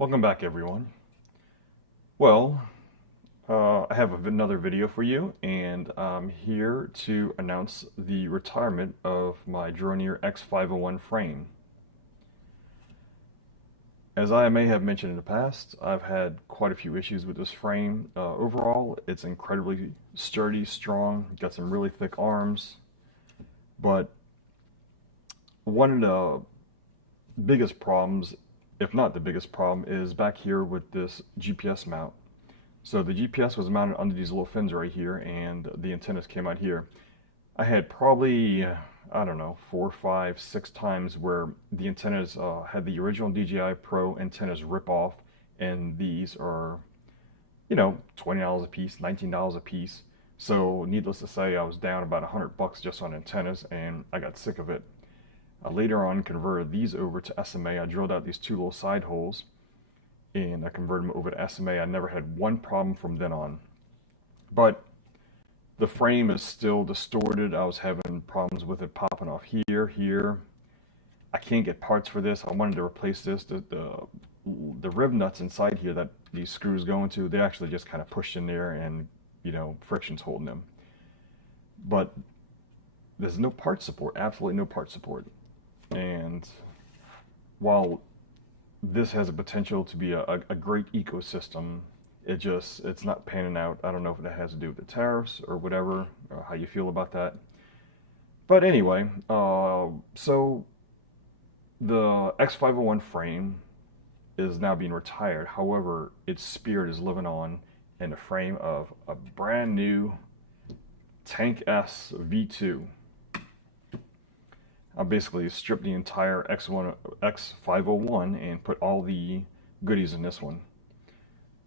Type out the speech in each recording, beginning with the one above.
Welcome back, everyone. Well, I have another video for you, and I'm here to announce the retirement of my Droneer X501 frame. As I may have mentioned in the past, I've had quite a few issues with this frame. Overall, it's incredibly sturdy, strong, got some really thick arms, but one of the biggest problems, if not the biggest problem, is back here with this GPS mount. So the GPS was mounted under these little fins right here, and the antennas came out here. I had probably, I don't know, 4, 5, 6 times where the antennas had the original DJI Pro antennas rip off, and these are, $20 a piece, $19 a piece. So needless to say, I was down about $100 just on antennas, and I got sick of it. Later on, converted these over to SMA. I drilled out these 2 little side holes, and I converted them over to SMA. I never had one problem from then on. But the frame is still distorted. I was having problems with it popping off here. I can't get parts for this. I wanted to replace this. The rib nuts inside here that these screws go into, they actually just kind of pushed in there, and friction's holding them. But there's no part support, absolutely no part support. And while this has a potential to be a great ecosystem, it's not panning out. I don't know if it has to do with the tariffs or whatever, or how you feel about that. But anyway, so the X501 frame is now being retired. However, its spirit is living on in the frame of a brand new TanQ V2. I basically stripped the entire X501 and put all the goodies in this one,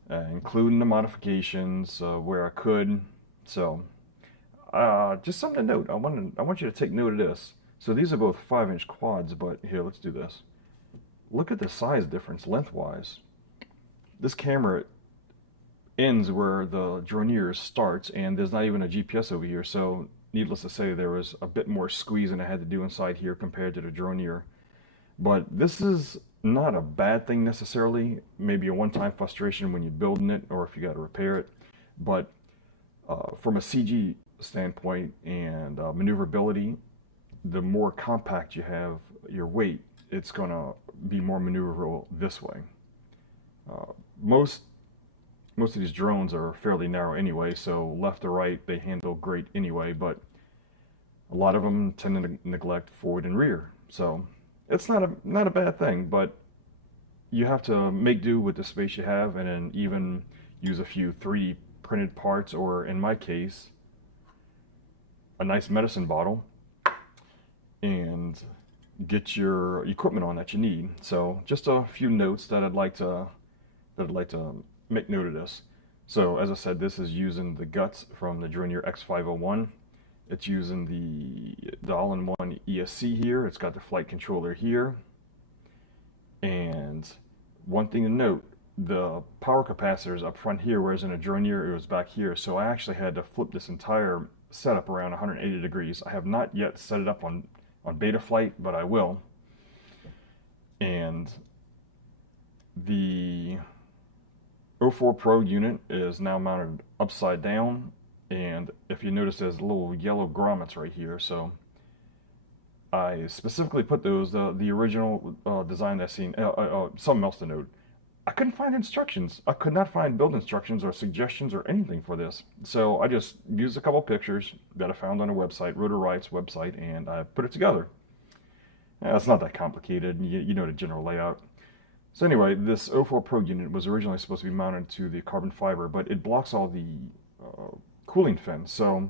including the modifications where I could. So, just something to note. I want you to take note of this. So these are both 5-inch quads, but here, let's do this. Look at the size difference lengthwise. This camera ends where the Droneer starts, and there's not even a GPS over here. So needless to say, there was a bit more squeezing I had to do inside here compared to the Droneer. But this is not a bad thing necessarily. Maybe a one-time frustration when you're building it or if you got to repair it. But from a CG standpoint and maneuverability, the more compact you have your weight, it's going to be more maneuverable this way. Most of these drones are fairly narrow anyway, so left or right, they handle great anyway, but a lot of them tend to neglect forward and rear. So it's not a bad thing, but you have to make do with the space you have, and then even use a few 3D printed parts, or in my case, a nice medicine bottle, and get your equipment on that you need. So just a few notes that I'd like to make note of this. So as I said, this is using the guts from the Droneer X501. It's using the all-in-one ESC here. It's got the flight controller here. And one thing to note, the power capacitor is up front here, whereas in a Droneer it was back here. So I actually had to flip this entire setup around 180 degrees. I have not yet set it up on beta flight, but I will. And the 04 Pro unit is now mounted upside down, and if you notice, there's little yellow grommets right here. So I specifically put those, the original design that I've seen. Something else to note, I couldn't find instructions. I could not find build instructions or suggestions or anything for this. So I just used a couple pictures that I found on a website, Rotor Riot's website, and I put it together. It's not that complicated. You know the general layout. So anyway, this 04 Pro unit was originally supposed to be mounted to the carbon fiber, but it blocks all the cooling fins. So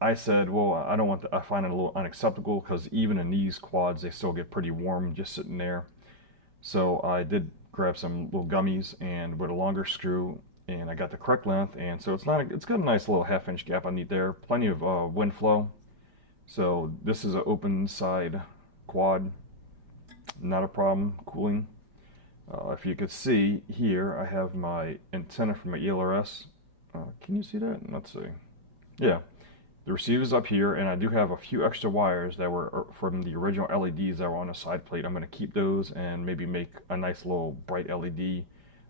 I said, well, I don't want that. I find it a little unacceptable, because even in these quads, they still get pretty warm just sitting there. So I did grab some little gummies and with a longer screw, and I got the correct length. And so it's got a nice little 1/2-inch gap underneath there, plenty of wind flow. So this is an open side quad. Not a problem cooling. If you could see here, I have my antenna from my ELRS. Can you see that? Let's see. Yeah, The receiver's up here, and I do have a few extra wires that were from the original LEDs that were on the side plate. I'm going to keep those and maybe make a nice little bright LED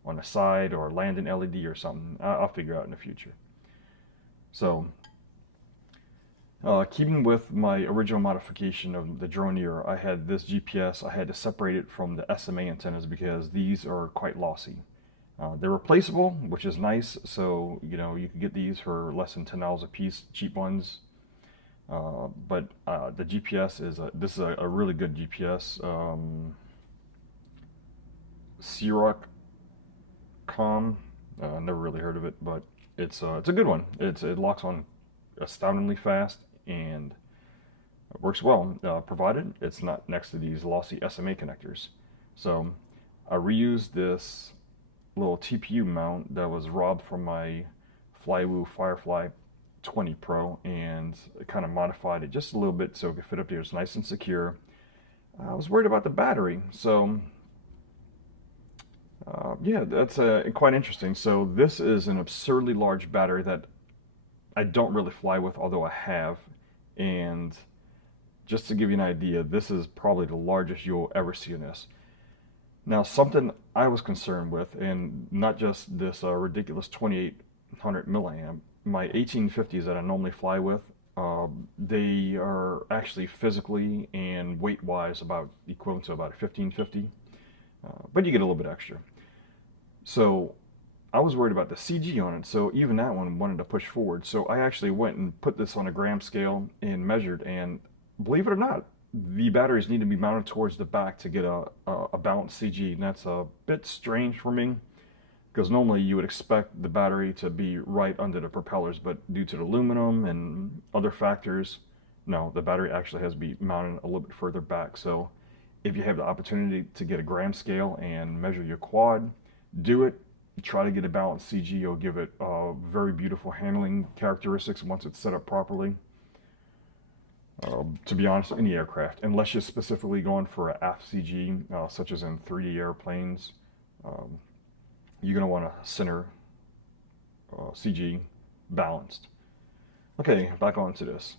on the side, or landing LED or something. I'll figure out in the future. So, keeping with my original modification of the Droneer, I had this GPS. I had to separate it from the SMA antennas because these are quite lossy. They're replaceable, which is nice. So, you know, you can get these for less than $10 a piece, cheap ones. But the GPS this is a really good GPS. Sirocom. Never really heard of it, but it's a good one. It locks on astoundingly fast and it works well, provided it's not next to these lossy SMA connectors. So I reused this little TPU mount that was robbed from my Flywoo Firefly 20 Pro, and I kind of modified it just a little bit so it could fit up there. It's nice and secure. I was worried about the battery, so yeah, that's quite interesting. So this is an absurdly large battery that I don't really fly with, although I have. And just to give you an idea, this is probably the largest you'll ever see in this. Now, something I was concerned with, and not just this ridiculous 2800 milliamp, my 1850s that I normally fly with, they are actually physically and weight-wise about equivalent to about a 1550, but you get a little bit extra. So I was worried about the CG on it, so even that one wanted to push forward. So I actually went and put this on a gram scale and measured, and believe it or not, the batteries need to be mounted towards the back to get a balanced CG, and that's a bit strange for me, because normally you would expect the battery to be right under the propellers, but due to the aluminum and other factors, no, the battery actually has to be mounted a little bit further back. So if you have the opportunity to get a gram scale and measure your quad, do it. Try to get a balanced CG. You'll give it very beautiful handling characteristics once it's set up properly. To be honest, any aircraft, unless you're specifically going for an aft CG, such as in 3D airplanes, you're going to want a center CG balanced. Okay, back onto this.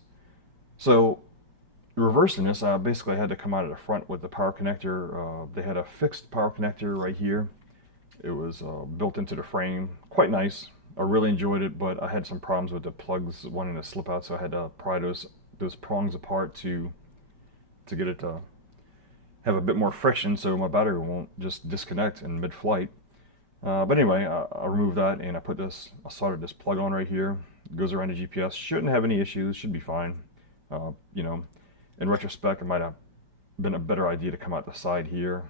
So, reversing this, I basically had to come out of the front with the power connector. They had a fixed power connector right here. It was built into the frame, quite nice. I really enjoyed it, but I had some problems with the plugs wanting to slip out, so I had to pry those prongs apart to get it to have a bit more friction so my battery won't just disconnect in mid-flight. But anyway, I removed that and I soldered this plug on right here. It goes around the GPS. Shouldn't have any issues, should be fine. You know, in retrospect, it might have been a better idea to come out the side here,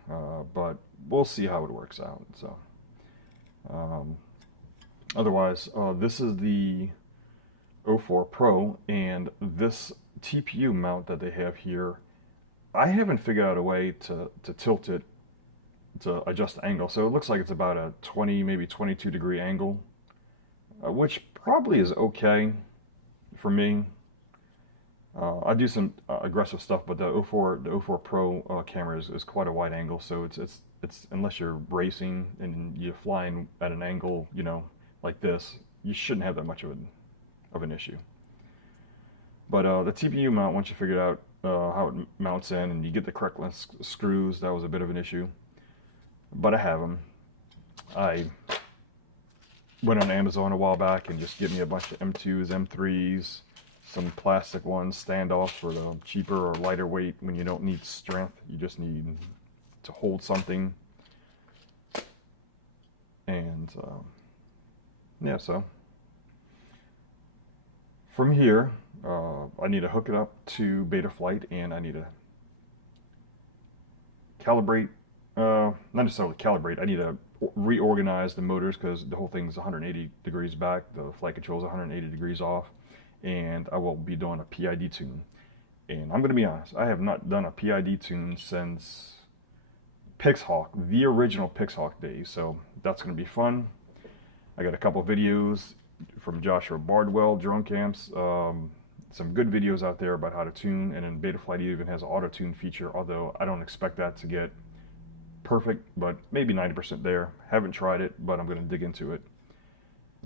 but we'll see how it works out. So, otherwise, this is the 04 Pro, and this TPU mount that they have here, I haven't figured out a way to tilt it to adjust the angle. So it looks like it's about a 20, maybe 22 degree angle, which probably is okay for me. I do some aggressive stuff, but the 04 Pro camera is quite a wide angle, so it's unless you're racing and you're flying at an angle, you know, like this, you shouldn't have that much of an issue. But the TPU mount, once you figure out how it mounts in and you get the correct length screws, that was a bit of an issue. But I have them. I went on Amazon a while back and just give me a bunch of M2s, M3s, some plastic ones, standoffs for the cheaper or lighter weight when you don't need strength. You just need to hold something. And yeah, so from here, I need to hook it up to Betaflight, and I need to calibrate, not necessarily calibrate, I need to reorganize the motors because the whole thing's 180 degrees back, the flight control is 180 degrees off, and I will be doing a PID tune. And I'm going to be honest, I have not done a PID tune since Pixhawk, the original Pixhawk days, so that's going to be fun. I got a couple videos from Joshua Bardwell, Drone Camps, some good videos out there about how to tune, and then Betaflight even has an auto tune feature, although I don't expect that to get perfect, but maybe 90% there. Haven't tried it, but I'm going to dig into it.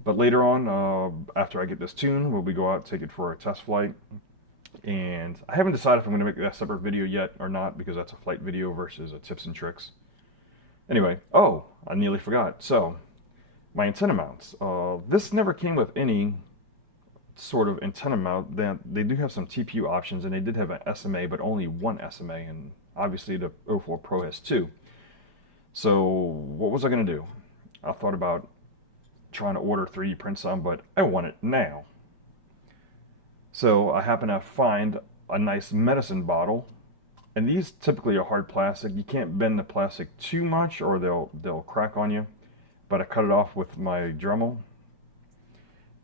But later on, after I get this tuned, we'll go out, take it for a test flight. And I haven't decided if I'm going to make that separate video yet or not, because that's a flight video versus a tips and tricks. Anyway, oh, I nearly forgot. So, my antenna mounts. This never came with any sort of antenna mount. They do have some TPU options, and they did have an SMA, but only one SMA, and obviously the 04 Pro has two. So, what was I going to do? I thought about trying to order 3D print some, but I want it now. So I happen to find a nice medicine bottle, and these typically are hard plastic. You can't bend the plastic too much or they'll crack on you. But I cut it off with my Dremel,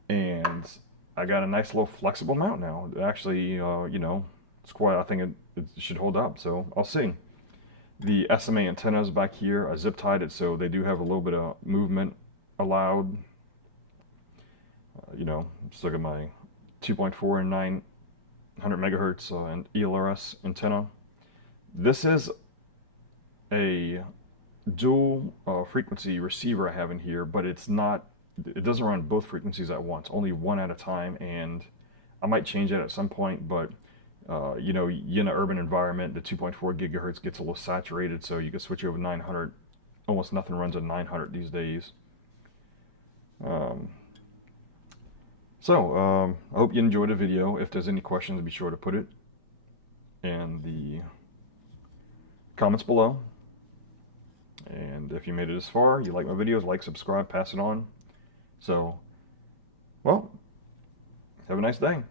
and I got a nice little flexible mount now. Actually, you know, it's quite. I think it should hold up. So I'll see. The SMA antennas back here, I zip tied it so they do have a little bit of movement allowed. You know, just look at my 2.4 and 900 megahertz and ELRS antenna. This is a dual frequency receiver I have in here, but it's not. It doesn't run both frequencies at once, only one at a time, and I might change that at some point. But you know, in an urban environment, the 2.4 gigahertz gets a little saturated, so you can switch over 900. Almost nothing runs at 900 these days. I hope you enjoyed the video. If there's any questions, be sure to put it in the comments below. And if you made it this far, you like my videos, like, subscribe, pass it on. So, well, have a nice day.